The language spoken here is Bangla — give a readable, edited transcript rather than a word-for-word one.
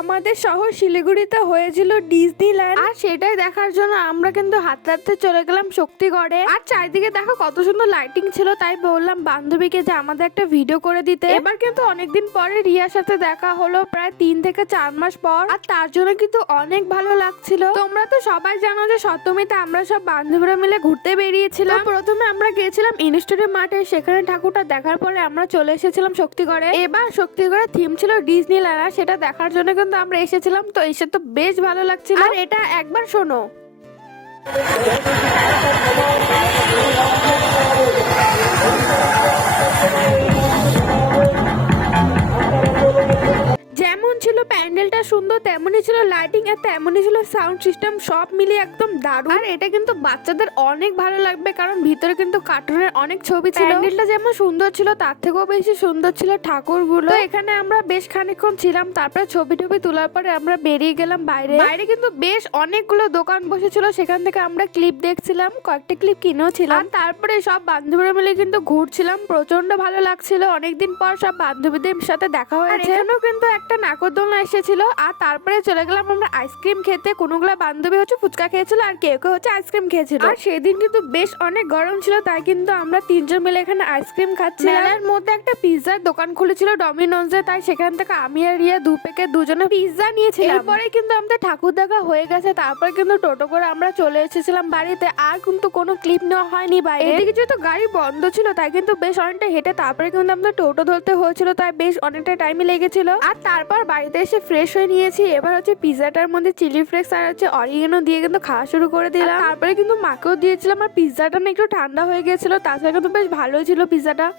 আমাদের শহর শিলিগুড়িতে হয়েছিল ডিজনিল্যান্ড, আর সেটাই দেখার জন্য আমরা কিন্তু হাঁটতে হাঁটতে চলে গেলাম শক্তিগড়ে। আর চারিদিকে দেখো কত সুন্দর লাইটিং ছিল, তাই বললাম বান্ধবীকে যে আমাদের একটা ভিডিও করে দিতে। এবার কিন্তু অনেকদিন পরে রিয়ার সাথে দেখা হলো, প্রায় 3 থেকে 4 মাস পর, আর তার জন্য কিন্তু অনেক ভালো লাগছিল। তোমরা তো সবাই জানো যে সপ্তমীতে আমরা সব বান্ধবীরা মিলে ঘুরতে বেরিয়েছিলাম। প্রথমে আমরা গিয়েছিলাম ইনস্টিটিউট মাঠে, সেখানে ঠাকুরটা দেখার পরে আমরা চলে এসেছিলাম শক্তিগড়ে। এবার শক্তিগড়ের থিম ছিল ডিজনিল্যান্ড, আর সেটা দেখার জন্য কিন্তু আমরা এসেছিলাম। তো এসে তো বেশ ভালো লাগছিল। আর এটা একবার শোনো। যেমন ছিল প্যান্ডেলটা সুন্দর, তেমনই ছিল লাইটিং, আর তেমনই ছিল সাউন্ড সিস্টেম, সব মিলিয়ে একদম দারুণ। আর এটা কিন্তু বাচ্চাদের অনেক ভালো লাগবে, কারণ ভিতরে কিন্তু কার্টুনের অনেক ছবি ছিল। প্যান্ডেলটা যেমন সুন্দর ছিল, তার থেকেও বেশি সুন্দর ছিল ঠাকুরগুলো। এখানে আমরা বেশ খানিকক্ষণ ছিলাম, তারপরে ছবি টবি তোলার পরে আমরা বেরিয়ে গেলাম বাইরে। বাইরে কিন্তু বেশ অনেকগুলো দোকান বসেছিল, সেখান থেকে আমরা ক্লিপ দেখছিলাম, কয়েকটা ক্লিপ কিনেও ছিলাম। তারপরে সব বান্ধবীরা মিলে কিন্তু ঘুরছিলাম, প্রচন্ড ভালো লাগছিল। অনেকদিন পর সব বান্ধবীদের সাথে দেখা হয়েছে। এখানেও কিন্তু একটা নাগরদোলনা এসেছিল। আর তারপরে চলে গেলাম আমরা আইসক্রিম খেতে। কোনগুলা বান্ধবী হচ্ছে ফুচকা খেয়েছিল, আর কেউ কেউ হচ্ছে আইসক্রিম খেয়েছিল। আর সেদিন কিন্তু বেশ অনেক গরম ছিল, তাই কিন্তু আমরা 3 জন মিলে এখানে আইসক্রিম খাচ্ছি। মেলার মধ্যে একটা পিৎজার দোকান খুলেছিল ডমিনোজে, তাই সেখান থেকে আমি আর রিয়া 2 প্যাকেট দুজনে পিৎজা নিয়েছিলাম। এরপরে কিন্তু আমাদের ঠাকুর দেখা হয়ে গেছে, তারপর কিন্তু টোটো করে আমরা চলে এসেছিলাম বাড়িতে। আর কিন্তু কোনো ক্লিপ নেওয়া হয়নি বাইরে, এদিকে যেহেতু গাড়ি বন্ধ ছিল, তাই কিন্তু বেশ অনেকটা হেঁটে তারপরে কিন্তু আমাদের টোটো ধরতে হয়েছিল, তাই বেশ অনেকটা টাইমই লেগেছিল। আর তারপর বাড়িতে এসে ফ্রেশ হয়ে নিয়েছি। এবার হচ্ছে পিৎজাটার মধ্যে চিলি ফ্লেক্স আর হচ্ছে অরিগেনো দিয়ে কিন্তু খাওয়া শুরু করে দিলাম। তারপরে কিন্তু মাকেও দিয়েছিলাম। আর পিৎজাটা না একটু ঠান্ডা হয়ে গেছিল, তাছাড়া কিন্তু বেশ ভালোই ছিল পিৎজাটা।